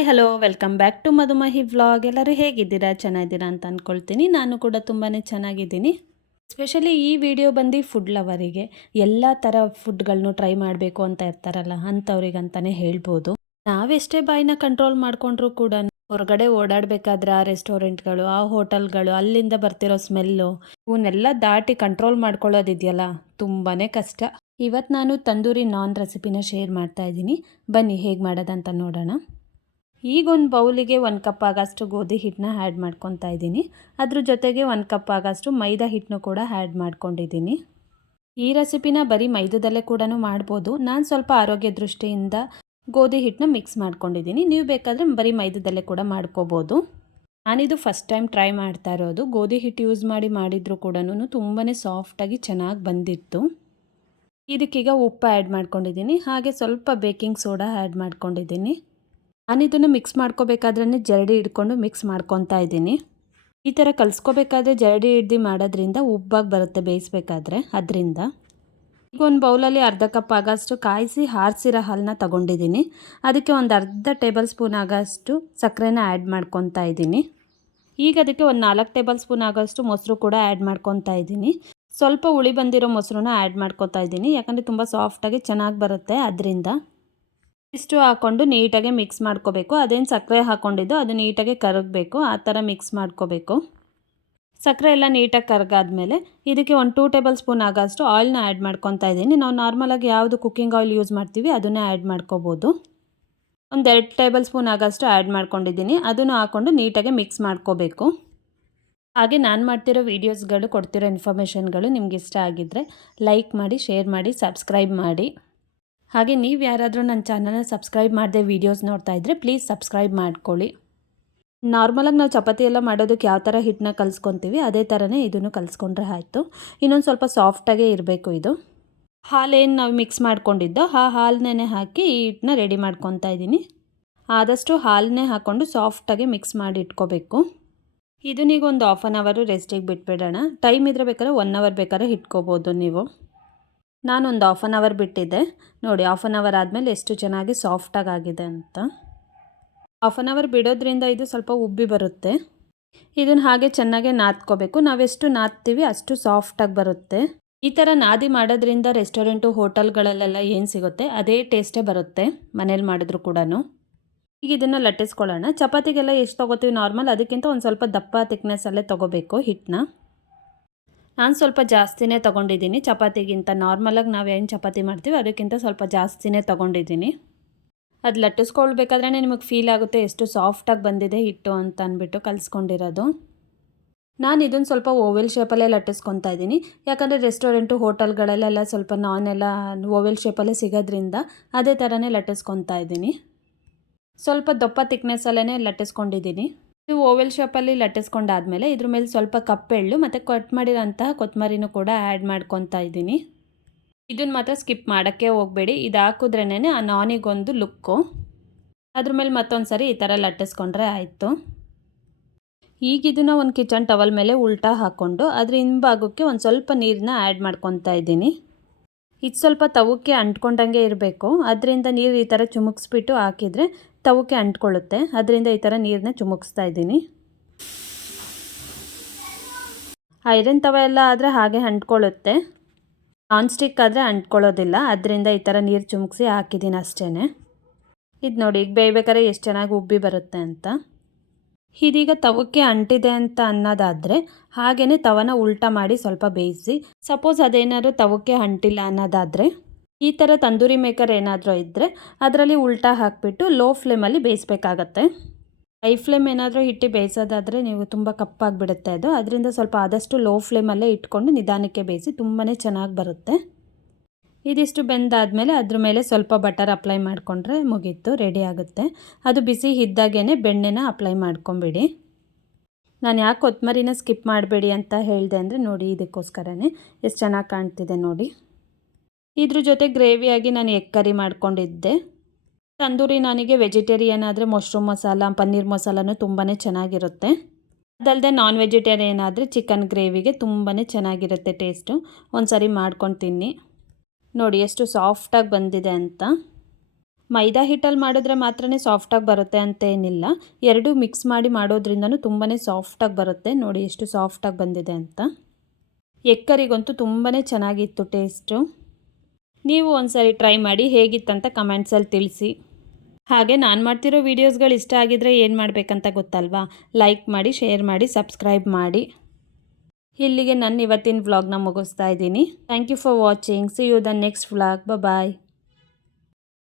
Hi hello welcome back to Madhumahi vlog ಎಲ್ಲರೂ ಹೇಗಿದ್ದೀರಾ? ಚೆನ್ನಾಗಿದ್ದೀರಾ ಅಂತ ಅಂದ್ಕೊಳ್ತೀನಿ ನಾನು ಕೂಡ ತುಂಬಾ ಚೆನ್ನಾಗಿದ್ದೀನಿ. ಸ್ಪೆಷಲಿ ಈ ವಿಡಿಯೋ ಬಂದು ಫುಡ್ ಲವರಿಗೆ ಎಲ್ಲ ಥರ ಫುಡ್ಗಳನ್ನೂ ಟ್ರೈ ಮಾಡಬೇಕು ಅಂತ ಇರ್ತಾರಲ್ಲ ಅಂಥವ್ರಿಗಂತಲೇ ಹೇಳ್ಬೋದು. ನಾವೆಷ್ಟೇ ಬಾಯಿನ ಕಂಟ್ರೋಲ್ ಮಾಡಿಕೊಂಡ್ರೂ ಕೂಡ ಹೊರಗಡೆ ಓಡಾಡಬೇಕಾದ್ರೆ ಆ ರೆಸ್ಟೋರೆಂಟ್ಗಳು ಆ ಹೋಟೆಲ್ಗಳು ಅಲ್ಲಿಂದ ಬರ್ತಿರೋ ಸ್ಮೆಲ್ಲು ಇವನ್ನೆಲ್ಲ ದಾಟಿ ಕಂಟ್ರೋಲ್ ಮಾಡ್ಕೊಳ್ಳೋದಿದೆಯಲ್ಲ ತುಂಬಾ ಕಷ್ಟ. ಇವತ್ತು ನಾನು ತಂದೂರಿ ನಾನ್ ರೆಸಿಪಿನ ಶೇರ್ ಮಾಡ್ತಾ ಇದ್ದೀನಿ. ಬನ್ನಿ ಹೇಗೆ ಮಾಡೋದಂತ ನೋಡೋಣ. ಈಗ ಒಂದು ಬೌಲಿಗೆ ಒಂದು ಕಪ್ ಆಗೋಷ್ಟು ಗೋಧಿ ಹಿಟ್ಟನ್ನ ಆ್ಯಡ್ ಮಾಡ್ಕೊತಾ ಇದ್ದೀನಿ. ಅದ್ರ ಜೊತೆಗೆ ಒಂದು ಕಪ್ ಆಗೋಷ್ಟು ಮೈದಾ ಹಿಟ್ಟನ್ನು ಕೂಡ ಆ್ಯಡ್ ಮಾಡ್ಕೊಂಡಿದ್ದೀನಿ. ಈ ರೆಸಿಪಿನ ಬರೀ ಮೈದಾದಲ್ಲೇ ಕೂಡ ಮಾಡ್ಬೋದು. ನಾನು ಸ್ವಲ್ಪ ಆರೋಗ್ಯ ದೃಷ್ಟಿಯಿಂದ ಗೋಧಿ ಹಿಟ್ಟನ್ನ ಮಿಕ್ಸ್ ಮಾಡ್ಕೊಂಡಿದ್ದೀನಿ. ನೀವು ಬೇಕಾದರೆ ಬರೀ ಮೈದಾದಲ್ಲೇ ಕೂಡ ಮಾಡ್ಕೋಬೋದು. ನಾನಿದು ಫಸ್ಟ್ ಟೈಮ್ ಟ್ರೈ ಮಾಡ್ತಾ ಇರೋದು. ಗೋಧಿ ಹಿಟ್ಟು ಯೂಸ್ ಮಾಡಿ ಮಾಡಿದರೂ ಕೂಡ ತುಂಬಾ ಸಾಫ್ಟಾಗಿ ಚೆನ್ನಾಗಿ ಬಂದಿತ್ತು. ಇದಕ್ಕೀಗ ಉಪ್ಪು ಆ್ಯಡ್ ಮಾಡ್ಕೊಂಡಿದ್ದೀನಿ. ಹಾಗೆ ಸ್ವಲ್ಪ ಬೇಕಿಂಗ್ ಸೋಡಾ ಆ್ಯಡ್ ಮಾಡ್ಕೊಂಡಿದ್ದೀನಿ. ನಾನು ಇದನ್ನು ಮಿಕ್ಸ್ ಮಾಡ್ಕೋಬೇಕಾದ್ರೆ ಜರಡಿ ಹಿಡ್ಕೊಂಡು ಮಿಕ್ಸ್ ಮಾಡ್ಕೊತಾ ಇದ್ದೀನಿ. ಈ ಥರ ಕಲಿಸ್ಕೋಬೇಕಾದ್ರೆ ಜರಡಿ ಹಿಡ್ದು ಮಾಡೋದ್ರಿಂದ ಉಬ್ಬಾಗಿ ಬರುತ್ತೆ ಬೇಯಿಸ್ಬೇಕಾದ್ರೆ, ಅದರಿಂದ. ಈಗ ಒಂದು ಬೌಲಲ್ಲಿ ಅರ್ಧ ಕಪ್ ಆಗೋಷ್ಟು ಕಾಯಿಸಿ ಹಾರಿಸಿರೋ ಹಾಲನ್ನ ತಗೊಂಡಿದ್ದೀನಿ. ಅದಕ್ಕೆ ಒಂದು ಅರ್ಧ ಟೇಬಲ್ ಸ್ಪೂನ್ ಆಗೋಷ್ಟು ಸಕ್ಕರೆನ ಆ್ಯಡ್ ಮಾಡ್ಕೊತಾ ಇದ್ದೀನಿ. ಈಗ ಅದಕ್ಕೆ ಒಂದು ನಾಲ್ಕು ಟೇಬಲ್ ಸ್ಪೂನ್ ಆಗೋಷ್ಟು ಮೊಸರು ಕೂಡ ಆ್ಯಡ್ ಮಾಡ್ಕೊತಾ ಇದ್ದೀನಿ. ಸ್ವಲ್ಪ ಹುಳಿ ಬಂದಿರೋ ಮೊಸರನ್ನ ಆ್ಯಡ್ ಮಾಡ್ಕೊತಾ ಇದ್ದೀನಿ. ಯಾಕಂದರೆ ತುಂಬ ಸಾಫ್ಟಾಗಿ ಚೆನ್ನಾಗಿ ಬರುತ್ತೆ ಅದರಿಂದ. ಇಷ್ಟು ಹಾಕ್ಕೊಂಡು ನೀಟಾಗಿ ಮಿಕ್ಸ್ ಮಾಡ್ಕೋಬೇಕು. ಅದೇನು ಸಕ್ಕರೆ ಹಾಕ್ಕೊಂಡಿದ್ದು ಅದು ನೀಟಾಗಿ ಕರಗಬೇಕು. ಆ ಥರ ಮಿಕ್ಸ್ ಮಾಡ್ಕೋಬೇಕು. ಸಕ್ಕರೆ ಎಲ್ಲ ನೀಟಾಗಿ ಕರಗಾದ್ಮೇಲೆ ಇದಕ್ಕೆ ಒಂದು ಟೂ ಟೇಬಲ್ ಸ್ಪೂನ್ ಆಗೋಷ್ಟು ಆಯಿಲ್ನ ಆ್ಯಡ್ ಮಾಡ್ಕೊತಾ ಇದ್ದೀನಿ. ನಾವು ನಾರ್ಮಲಾಗಿ ಯಾವುದು ಕುಕ್ಕಿಂಗ್ ಆಯಿಲ್ ಯೂಸ್ ಮಾಡ್ತೀವಿ ಅದನ್ನೇ ಆ್ಯಡ್ ಮಾಡ್ಕೋಬೋದು. ಒಂದು ಎರಡು ಟೇಬಲ್ ಸ್ಪೂನ್ ಆಗೋಷ್ಟು ಆ್ಯಡ್ ಮಾಡ್ಕೊಂಡಿದ್ದೀನಿ. ಅದನ್ನು ಹಾಕ್ಕೊಂಡು ನೀಟಾಗಿ ಮಿಕ್ಸ್ ಮಾಡ್ಕೋಬೇಕು. ಹಾಗೆ ನಾನು ಮಾಡ್ತಿರೋ ವೀಡಿಯೋಸ್ಗಳು, ಕೊಡ್ತಿರೋ ಇನ್ಫಾರ್ಮೇಷನ್ಗಳು ನಿಮ್ಗೆ ಇಷ್ಟ ಆಗಿದ್ದರೆ ಲೈಕ್ ಮಾಡಿ, ಶೇರ್ ಮಾಡಿ, ಸಬ್ಸ್ಕ್ರೈಬ್ ಮಾಡಿ. ಹಾಗೆ ನೀವು ಯಾರಾದರೂ ನನ್ನ ಚಾನಲ್ನ ಸಬ್ಸ್ಕ್ರೈಬ್ ಮಾಡದೆ ವೀಡಿಯೋಸ್ ನೋಡ್ತಾ ಇದ್ದರೆ ಪ್ಲೀಸ್ ಸಬ್ಸ್ಕ್ರೈಬ್ ಮಾಡ್ಕೊಳ್ಳಿ. ನಾರ್ಮಲಾಗಿ ನಾವು ಚಪಾತಿ ಎಲ್ಲ ಮಾಡೋದಕ್ಕೆ ಯಾವ ಥರ ಹಿಟ್ಟನ್ನ ಕಲ್ಸ್ಕೊತೀವಿ, ಅದೇ ಥರನೇ ಇದನ್ನು ಕಲಿಸ್ಕೊಂಡ್ರೆ ಆಯಿತು. ಇನ್ನೊಂದು ಸ್ವಲ್ಪ ಸಾಫ್ಟಾಗೇ ಇರಬೇಕು ಇದು. ಹಾಲೇನು ನಾವು ಮಿಕ್ಸ್ ಮಾಡ್ಕೊಂಡಿದ್ದೋ ಆ ಹಾಲನ್ನೇ ಹಾಕಿ ಈ ಹಿಟ್ಟನ್ನ ರೆಡಿ ಮಾಡ್ಕೊತಾ ಇದ್ದೀನಿ. ಆದಷ್ಟು ಹಾಲನ್ನೇ ಹಾಕ್ಕೊಂಡು ಸಾಫ್ಟಾಗಿ ಮಿಕ್ಸ್ ಮಾಡಿ ಇಟ್ಕೋಬೇಕು. ಇದನ್ನೀಗ ಒಂದು ಆಫ್ ಆನ್ ಅವರು ರೆಸ್ಟಿಗೆ ಬಿಟ್ಬಿಡೋಣ. ಟೈಮ್ ಇದ್ರೆ ಬೇಕಾದ್ರೆ ಒನ್ ಅವರ್ ಬೇಕಾದ್ರೆ ಇಟ್ಕೋಬೋದು ನೀವು. ನಾನೊಂದು ಆಫ್ ಆನ್ ಅವರ್ ಬಿಟ್ಟಿದ್ದೆ. ನೋಡಿ ಆಫ್ ಆನ್ ಅವರ್ ಆದಮೇಲೆ ಎಷ್ಟು ಚೆನ್ನಾಗಿ ಸಾಫ್ಟಾಗಿ ಆಗಿದೆ ಅಂತ. ಹಾಫ್ ಆನ್ ಅವರ್ ಬಿಡೋದ್ರಿಂದ ಇದು ಸ್ವಲ್ಪ ಉಬ್ಬಿ ಬರುತ್ತೆ. ಇದನ್ನು ಹಾಗೆ ಚೆನ್ನಾಗೆ ನಾದ್ಕೋಬೇಕು. ನಾವೆಷ್ಟು ನಾದ್ತೀವಿ ಅಷ್ಟು ಸಾಫ್ಟಾಗಿ ಬರುತ್ತೆ. ಈ ಥರ ನಾದಿ ಮಾಡೋದ್ರಿಂದ ರೆಸ್ಟೋರೆಂಟು ಹೋಟೆಲ್ಗಳಲ್ಲೆಲ್ಲ ಏನು ಸಿಗುತ್ತೆ? ಅದೇ ಟೇಸ್ಟೇ ಬರುತ್ತೆ ಮನೇಲಿ ಮಾಡಿದ್ರು ಕೂಡ ಈಗ ಇದನ್ನು ಲಟ್ಟಿಸ್ಕೊಳ್ಳೋಣ. ಚಪಾತಿಗೆಲ್ಲ ಎಷ್ಟು ತೊಗೋತೀವಿ? ನಾರ್ಮಲ್ ಅದಕ್ಕಿಂತ ಒಂದು ಸ್ವಲ್ಪ ದಪ್ಪ ತಿಕ್ನೆಸ್ಸಲ್ಲೇ ತೊಗೋಬೇಕು ಹಿಟ್ಟನ್ನ ನಾನು ಸ್ವಲ್ಪ ಜಾಸ್ತಿನೇ ತೊಗೊಂಡಿದ್ದೀನಿ. ಚಪಾತಿಗಿಂತ ನಾರ್ಮಲಾಗಿ ನಾವು ಏನು ಚಪಾತಿ ಮಾಡ್ತೀವಿ ಅದಕ್ಕಿಂತ ಸ್ವಲ್ಪ ಜಾಸ್ತಿನೇ ತೊಗೊಂಡಿದ್ದೀನಿ. ಅದು ಲಟ್ಟಿಸ್ಕೊಳ್ಬೇಕಾದ್ರೆ ನಿಮಗೆ ಫೀಲ್ ಆಗುತ್ತೆ ಎಷ್ಟು ಸಾಫ್ಟಾಗಿ ಬಂದಿದೆ ಹಿಟ್ಟು ಅಂತ ಅಂದ್ಬಿಟ್ಟು ಕಲಿಸ್ಕೊಂಡಿರೋದು. ನಾನು ಇದನ್ನು ಸ್ವಲ್ಪ ಓವೆಲ್ ಶೇಪಲ್ಲೇ ಲಟ್ಟಿಸ್ಕೊತಾ ಇದ್ದೀನಿ. ಯಾಕಂದರೆ ರೆಸ್ಟೋರೆಂಟು ಹೋಟೆಲ್ಗಳಲ್ಲೆಲ್ಲ ಸ್ವಲ್ಪ ನಾನ್ ಎಲ್ಲ ಓವೆಲ್ ಶೇಪಲ್ಲೇ ಸಿಗೋದ್ರಿಂದ ಅದೇ ಥರನೇ ಲಟ್ಟಿಸ್ಕೊತಾ ಇದ್ದೀನಿ. ಸ್ವಲ್ಪ ದಪ್ಪ ತಿಕ್ನೆಸ್ಸಲ್ಲೇ ಲಟ್ಟಿಸ್ಕೊಂಡಿದ್ದೀನಿ. ಇದು ಓವೆಲ್ ಶಾಪಲ್ಲಿ ಲಟ್ಟಿಸ್ಕೊಂಡಾದ್ಮೇಲೆ ಇದ್ರ ಮೇಲೆ ಸ್ವಲ್ಪ ಕಪ್ಪೆಳ್ಳು ಮತ್ತು ಕಟ್ ಮಾಡಿರೋಂತಹ ಕೊತ್ತಂಬರಿನೂ ಕೂಡ ಆ್ಯಡ್ ಮಾಡ್ಕೊತಾ ಇದ್ದೀನಿ. ಇದನ್ನು ಮಾತ್ರ ಸ್ಕಿಪ್ ಮಾಡೋಕ್ಕೆ ಹೋಗಬೇಡಿ. ಇದು ಹಾಕಿದ್ರೇ ಆ ನಾನಿಗೊಂದು ಲುಕ್ಕು. ಅದ್ರ ಮೇಲೆ ಮತ್ತೊಂದು ಸರಿ ಈ ಥರ ಲಟ್ಟಿಸ್ಕೊಂಡ್ರೆ ಆಯಿತು. ಈಗ ಇದನ್ನು ಒಂದು ಕಿಚನ್ ಟವಲ್ ಮೇಲೆ ಉಲ್ಟಾ ಹಾಕ್ಕೊಂಡು ಅದ್ರ ಹಿಂಭಾಗಕ್ಕೆ ಒಂದು ಸ್ವಲ್ಪ ನೀರನ್ನ ಆ್ಯಡ್ ಮಾಡ್ಕೊತಾ ಇದ್ದೀನಿ. ಇದು ಸ್ವಲ್ಪ ತವಕ್ಕೆ ಅಂಟ್ಕೊಂಡಂಗೆ ಇರಬೇಕು. ಅದರಿಂದ ನೀರು ಈ ಥರ ಚುಮುಕ್ಸ್ಬಿಟ್ಟು ಹಾಕಿದರೆ ತವಕ್ಕೆ ಅಂಟ್ಕೊಳ್ಳುತ್ತೆ. ಅದರಿಂದ ಈ ಥರ ನೀರನ್ನ ಚುಮುಕ್ಸ್ತಾ ಇದ್ದೀನಿ. ಐರನ್ ತವ ಎಲ್ಲ ಆದರೆ ಹಾಗೆ ಅಂಟ್ಕೊಳ್ಳುತ್ತೆ. ನಾನ್ ಸ್ಟಿಕ್ ಆದರೆ ಅಂಟ್ಕೊಳ್ಳೋದಿಲ್ಲ. ಅದರಿಂದ ಈ ಥರ ನೀರು ಚುಮುಕ್ಸಿ ಹಾಕಿದ್ದೀನಿ ಅಷ್ಟೇ ಇದು ನೋಡಿ, ಈಗ ಬೇಯ್ಬೇಕಾದ್ರೆ ಎಷ್ಟು ಚೆನ್ನಾಗಿ ಉಬ್ಬಿ ಬರುತ್ತೆ ಅಂತ. ಇದೀಗ ತವಕ್ಕೆ ಅಂಟಿದೆ ಅಂತ ಅನ್ನೋದಾದರೆ ಹಾಗೆಯೇ ತವನ ಉಲ್ಟಾ ಮಾಡಿ ಸ್ವಲ್ಪ ಬೇಯಿಸಿ. ಸಪೋಸ್ ಅದೇನಾದ್ರೂ ತವಕ್ಕೆ ಅಂಟಿಲ್ಲ ಅನ್ನೋದಾದರೆ. ಈ ಥರ ತಂದೂರಿ ಮೇಕರ್ ಏನಾದರೂ ಇದ್ದರೆ ಅದರಲ್ಲಿ ಉಲ್ಟಾ ಹಾಕಿಬಿಟ್ಟು ಲೋ ಫ್ಲೇಮಲ್ಲಿ ಬೇಯಿಸ್ಬೇಕಾಗತ್ತೆ. ಹೈ ಫ್ಲೇಮ್ ಏನಾದರೂ ಇಟ್ಟು ಬೇಯಿಸೋದಾದರೆ ನೀವು ತುಂಬ ಕಪ್ಪಾಗಿಬಿಡುತ್ತೆ ಅದು. ಅದರಿಂದ ಸ್ವಲ್ಪ ಆದಷ್ಟು ಲೋ ಫ್ಲೇಮಲ್ಲೇ ಇಟ್ಕೊಂಡು ನಿಧಾನಕ್ಕೆ ಬೇಯಿಸಿ ತುಂಬಾ ಚೆನ್ನಾಗಿ ಬರುತ್ತೆ. ಇದಿಷ್ಟು ಬೆಂದಾದಮೇಲೆ ಅದ್ರ ಮೇಲೆ ಸ್ವಲ್ಪ ಬಟರ್ ಅಪ್ಲೈ ಮಾಡಿಕೊಂಡ್ರೆ ಮುಗೀತು ರೆಡಿ ಆಗುತ್ತೆ. ಅದು ಬಿಸಿ ಇದ್ದಾಗೇ ಬೆಣ್ಣೆನ ಅಪ್ಲೈ ಮಾಡ್ಕೊಂಬಿಡಿ. ನಾನು ಯಾಕೆ ಕೊತ್ತಂಬರಿನ ಸ್ಕಿಪ್ ಮಾಡಬೇಡಿ ಅಂತ ಹೇಳಿದೆ ಅಂದರೆ ನೋಡಿ ಇದಕ್ಕೋಸ್ಕರನೇ. ಎಷ್ಟು ಚೆನ್ನಾಗಿ ಕಾಣ್ತಿದೆ ನೋಡಿ. ಇದ್ರ ಜೊತೆ ಗ್ರೇವಿಯಾಗಿ ನಾನು ಎಗ್ ಕರಿ ಮಾಡ್ಕೊಂಡಿದ್ದೆ. ತಂದೂರಿ ನನಗೆ ವೆಜಿಟೇರಿಯನ್ ಆದರೆ ಮಶ್ರೂಮ್ ಮಸಾಲ, ಪನ್ನೀರ್ ಮಸಾಲನೂ ತುಂಬಾ ಚೆನ್ನಾಗಿರುತ್ತೆ. ಅದಲ್ಲದೆ ನಾನ್ ವೆಜಿಟೇರಿಯನ್ ಆದರೆ ಚಿಕನ್ ಗ್ರೇವಿಗೆ ತುಂಬಾ ಚೆನ್ನಾಗಿರುತ್ತೆ ಟೇಸ್ಟು. ಒಂದು ಸರಿ ಮಾಡ್ಕೊಂಡು ತಿನ್ನಿ. ನೋಡಿ ಎಷ್ಟು ಸಾಫ್ಟಾಗಿ ಬಂದಿದೆ ಅಂತ. ಮೈದಾ ಹಿಟ್ಟಲ್ಲಿ ಮಾಡಿದ್ರೆ ಮಾತ್ರ ಸಾಫ್ಟಾಗಿ ಬರುತ್ತೆ ಅಂತ ಏನಿಲ್ಲ. ಎರಡೂ ಮಿಕ್ಸ್ ಮಾಡಿ ಮಾಡೋದ್ರಿಂದನೂ ತುಂಬಾ ಸಾಫ್ಟಾಗಿ ಬರುತ್ತೆ. ನೋಡಿ ಎಷ್ಟು ಸಾಫ್ಟಾಗಿ ಬಂದಿದೆ ಅಂತ. ಎಗ್ ಕರಿಗಂತೂ ತುಂಬಾ ಚೆನ್ನಾಗಿತ್ತು ಟೇಸ್ಟು. ನೀವು ಒಂದ್ಸರಿ ಟ್ರೈ ಮಾಡಿ ಹೇಗಿತ್ತಂತ ಕಮೆಂಟ್ಸಲ್ಲಿ ತಿಳಿಸಿ. ಹಾಗೆ ನಾನು ಮಾಡ್ತಿರೋ ವೀಡಿಯೋಸ್ಗಳು ಇಷ್ಟ ಆಗಿದ್ರೆ ಏನು ಮಾಡಬೇಕಂತ ಗೊತ್ತಲ್ವಾ? ಲೈಕ್ ಮಾಡಿ ಶೇರ್ ಮಾಡಿ ಸಬ್ಸ್ಕ್ರೈಬ್ ಮಾಡಿ. ಇಲ್ಲಿಗೆ ನನ್ನ ಇವತ್ತಿನ ವ್ಲಾಗ್ನ ಮುಗಿಸ್ತಾ ಇದ್ದೀನಿ. Thank you for watching see you the next vlog bye